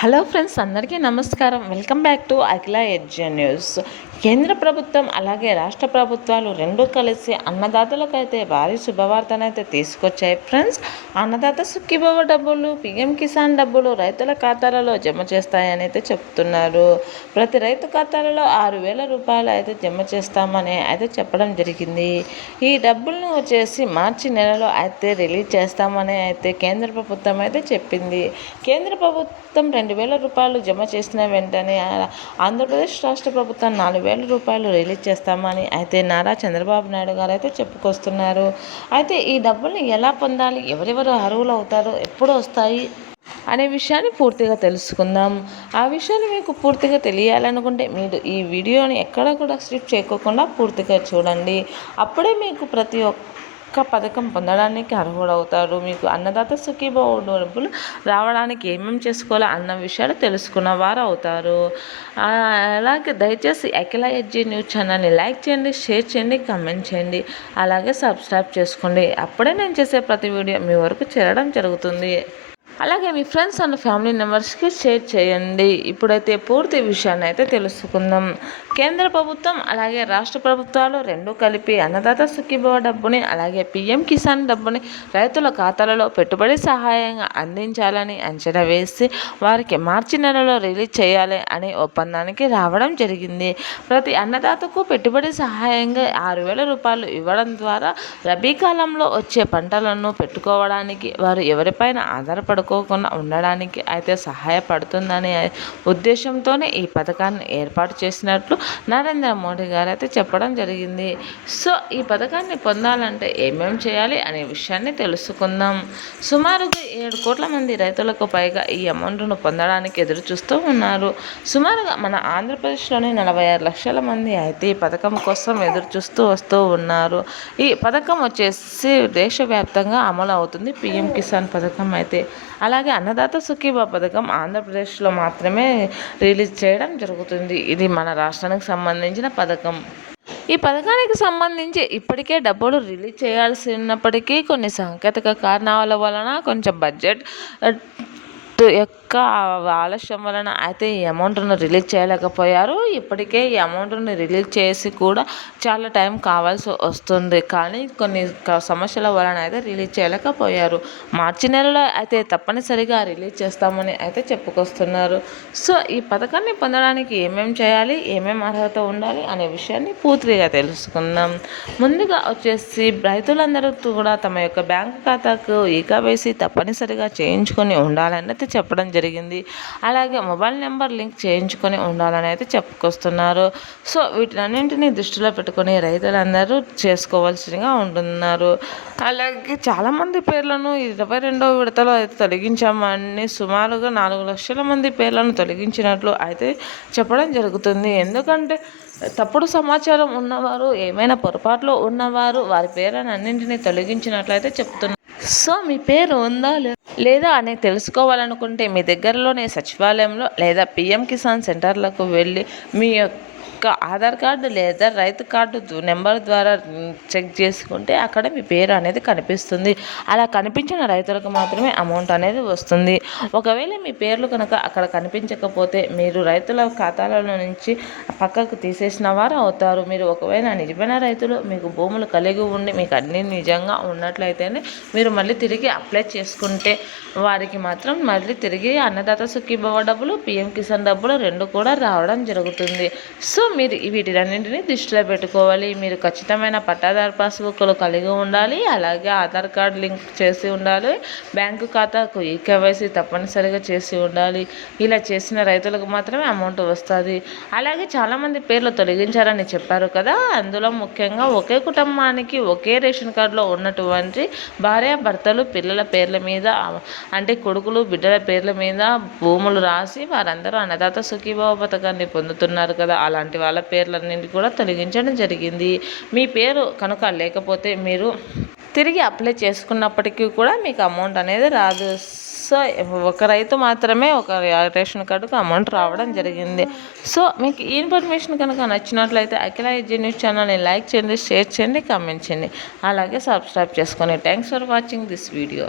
Hello friends, అందరికీ నమస్కారం. Welcome back to Akhila edge news. కేంద్ర ప్రభుత్వం అలాగే రాష్ట్ర ప్రభుత్వాలు రెండూ కలిసి అన్నదాతలకైతే భారీ శుభవార్తనైతే తీసుకొచ్చాయి ఫ్రెండ్స్. అన్నదాత సుఖీభవ డబ్బులు, పీఎం కిసాన్ డబ్బులు రైతుల ఖాతాలలో జమ చేస్తాయని అయితే చెప్తున్నారు. ప్రతి రైతు ఖాతాలలో 6,000 రూపాయలు అయితే జమ చేస్తామని అయితే చెప్పడం జరిగింది. ఈ డబ్బులను వచ్చేసి మార్చి నెలలో అయితే రిలీజ్ చేస్తామని అయితే కేంద్ర ప్రభుత్వం అయితే చెప్పింది. కేంద్ర ప్రభుత్వం 2,000 రూపాయలు జమ చేసిన వెంటనే ఆంధ్రప్రదేశ్ రాష్ట్ర ప్రభుత్వం 4,000 రూపాయలు రిలీజ్ చేస్తామని అయితే నారా చంద్రబాబు నాయుడు గారు అయితే చెప్పుకొస్తున్నారు. అయితే ఈ డబ్బుల్ని ఎలా పొందాలి, ఎవరెవరు అర్హులు అవుతారు, ఎప్పుడు వస్తాయి అనే విషయాన్ని పూర్తిగా తెలుసుకుందాం. ఆ విషయాన్ని మీకు పూర్తిగా తెలియాలనుకుంటే మీరు ఈ వీడియోని ఎక్కడ కూడా స్కిప్ చేయకుండా పూర్తిగా చూడండి. అప్పుడే మీకు ప్రతి ఒక్క పథకం పొందడానికి అర్హుడవుతారు. మీకు అన్నదాత సుఖీభవ డబ్బులు రావడానికి ఏమేమి చేసుకోవాలో అన్న విషయాలు తెలుసుకున్న వారు అవుతారు. అలాగే దయచేసి అఖిల ఎడ్జ్ న్యూస్ ఛానల్ని లైక్ చేయండి, షేర్ చేయండి, కామెంట్ చేయండి, అలాగే సబ్స్క్రైబ్ చేసుకోండి. అప్పుడే నేను చేసే ప్రతి వీడియో మీ వరకు చేరడం జరుగుతుంది. అలాగే మీ ఫ్రెండ్స్ అండ్ ఫ్యామిలీ మెంబర్స్కి షేర్ చేయండి. ఇప్పుడైతే పూర్తి విషయాన్ని అయితే తెలుసుకుందాం. కేంద్ర ప్రభుత్వం అలాగే రాష్ట్ర ప్రభుత్వాలు రెండూ కలిపి అన్నదాత సుఖీభవ డబ్బుని అలాగే పీఎం కిసాన్ డబ్బుని రైతుల ఖాతాలలో పెట్టుబడి సహాయంగా అందించాలని అంచనా వేసి వారికి మార్చి నెలలో రిలీజ్ చేయాలి అనే ఒప్పందానికి రావడం జరిగింది. ప్రతి అన్నదాతకు పెట్టుబడి సహాయంగా 6,000 రూపాయలు ఇవ్వడం ద్వారా రబీ కాలంలో వచ్చే పంటలను పెట్టుకోవడానికి వారు ఎవరిపైన ఆధారపడకుండా ఉండడానికి అయితే సహాయపడుతుందనే ఉద్దేశంతోనే ఈ పథకాన్ని ఏర్పాటు చేసినట్లు నరేంద్ర మోడీ గారు అయితే చెప్పడం జరిగింది. సో ఈ పథకాన్ని పొందాలంటే ఏమేమి చేయాలి అనే విషయాన్ని తెలుసుకుందాం. సుమారుగా 7 కోట్ల మంది రైతులకు పైగా ఈ అమౌంట్ను పొందడానికి ఎదురు చూస్తూ ఉన్నారు. సుమారుగా మన ఆంధ్రప్రదేశ్లోని 46 లక్షల మంది అయితే ఈ పథకం కోసం ఎదురు చూస్తూ వస్తూ ఉన్నారు. ఈ పథకం వచ్చేసి దేశవ్యాప్తంగా అమలు అవుతుంది. పీఎం కిసాన్ పథకం అయితే అలాగే అన్నదాత సుఖీభవ పథకం ఆంధ్రప్రదేశ్లో మాత్రమే రిలీజ్ చేయడం జరుగుతుంది. ఇది మన రాష్ట్రానికి సంబంధించిన పథకం. ఈ పథకానికి సంబంధించి ఇప్పటికే డబ్బులు రిలీజ్ చేయాల్సి ఉన్నప్పటికీ కొన్ని సాంకేతిక కారణాల వలన కొంచెం బడ్జెట్ యొక్క ఆలస్యం వలన అయితే ఈ అమౌంట్ను రిలీజ్ చేయలేకపోయారు. ఇప్పటికే ఈ అమౌంట్ను రిలీజ్ చేసి కూడా చాలా టైం కావాల్సి వస్తుంది. కానీ కొన్ని సమస్యల వలన అయితే రిలీజ్ చేయలేకపోయారు. మార్చి నెలలో అయితే తప్పనిసరిగా రిలీజ్ చేస్తామని అయితే చెప్పుకొస్తున్నారు. సో ఈ పథకాన్ని పొందడానికి ఏమేమి చేయాలి, ఏమేమి అర్హత ఉండాలి అనే విషయాన్ని పూర్తిగా తెలుసుకుందాం. ముందుగా వచ్చేసి రైతులందరూ కూడా తమ యొక్క బ్యాంకు ఖాతాకు ఈకేవైసీ తప్పనిసరిగా చేయించుకొని ఉండాలని అయితే చెప్పడం జరిగింది. అలాగే మొబైల్ నెంబర్ లింక్ చేయించుకొని ఉండాలని అయితే చెప్పుకొస్తున్నారు. సో వీటన్నింటినీ దృష్టిలో పెట్టుకొని రైతులందరూ చేసుకోవాల్సిగా ఉంటున్నారు. అలాగే చాలామంది పేర్లను 22వ విడతలో అయితే తొలగించామని సుమారుగా 4 లక్షల మంది పేర్లను తొలగించినట్లు అయితే చెప్పడం జరుగుతుంది. ఎందుకంటే తప్పుడు సమాచారం ఉన్నవారు, ఏమైనా పొరపాట్లు ఉన్నవారు వారి పేర్లను అన్నింటినీ తొలగించినట్లయితే చెప్తున్నారు. సో మీ పేరు ఉందా లేదా అని తెలుసుకోవాలనుకుంటే మీ దగ్గరలోనే సచివాలయంలో లేదా పీఎం కిసాన్ సెంటర్లకు వెళ్ళి మీ యొక్క ఆధార్ కార్డు లేదా రైతు కార్డు నెంబర్ ద్వారా చెక్ చేసుకుంటే అక్కడ మీ పేరు అనేది కనిపిస్తుంది. అలా కనిపించిన రైతులకు మాత్రమే అమౌంట్ అనేది వస్తుంది. ఒకవేళ మీ పేర్లు కనుక అక్కడ కనిపించకపోతే మీరు రైతుల ఖాతాల నుంచి పక్కకు తీసేసిన వారు అవుతారు. మీరు ఒకవేళ నిజమైన రైతులు, మీకు భూములు కలిగి ఉండి మీకు అన్ని నిజంగా ఉన్నట్లయితేనే మీరు మళ్ళీ తిరిగి అప్లై చేసుకుంటే వారికి మాత్రం మళ్ళీ తిరిగి అన్నదాత సుఖీభవ డబ్బులు, పీఎం కిసాన్ డబ్బులు రెండు కూడా రావడం జరుగుతుంది. సో మీరు వీటిలన్నింటినీ దృష్టిలో పెట్టుకోవాలి. మీరు ఖచ్చితమైన పట్టాదారు పాస్బుక్లు కలిగి ఉండాలి. అలాగే ఆధార్ కార్డు లింక్ చేసి ఉండాలి. బ్యాంకు ఖాతాకు ఈకేవైసీ తప్పనిసరిగా చేసి ఉండాలి. ఇలా చేసిన రైతులకు మాత్రమే అమౌంట్ వస్తుంది. అలాగే చాలామంది పేర్లు తొలగించారని చెప్పారు కదా, అందులో ముఖ్యంగా ఒకే కుటుంబానికి ఒకే రేషన్ కార్డులో ఉన్నటువంటి భార్య భర్తలు పిల్లల పేర్ల మీద, అంటే కొడుకులు బిడ్డల పేర్ల మీద భూములు రాసి వారందరూ అన్నదాత సుఖీభవ పథకాన్ని పొందుతున్నారు కదా, అలాంటి వాళ్ళ పేర్లన్నింటి కూడా తొలగించడం జరిగింది. మీ పేరు కనుక లేకపోతే మీరు తిరిగి అప్లై చేసుకున్నప్పటికీ కూడా మీకు అమౌంట్ అనేది రాదు. సో ఒక రైతు మాత్రమే ఒక రేషన్ కార్డుకు అమౌంట్ రావడం జరిగింది. సో మీకు ఈ ఇన్ఫర్మేషన్ కనుక నచ్చినట్లయితే అఖిల ఎడ్జ్ న్యూస్ ఛానల్ని లైక్ చేయండి, షేర్ చేయండి, కామెంట్ చేయండి, అలాగే సబ్స్క్రైబ్ చేసుకోండి. Thanks for watching this video.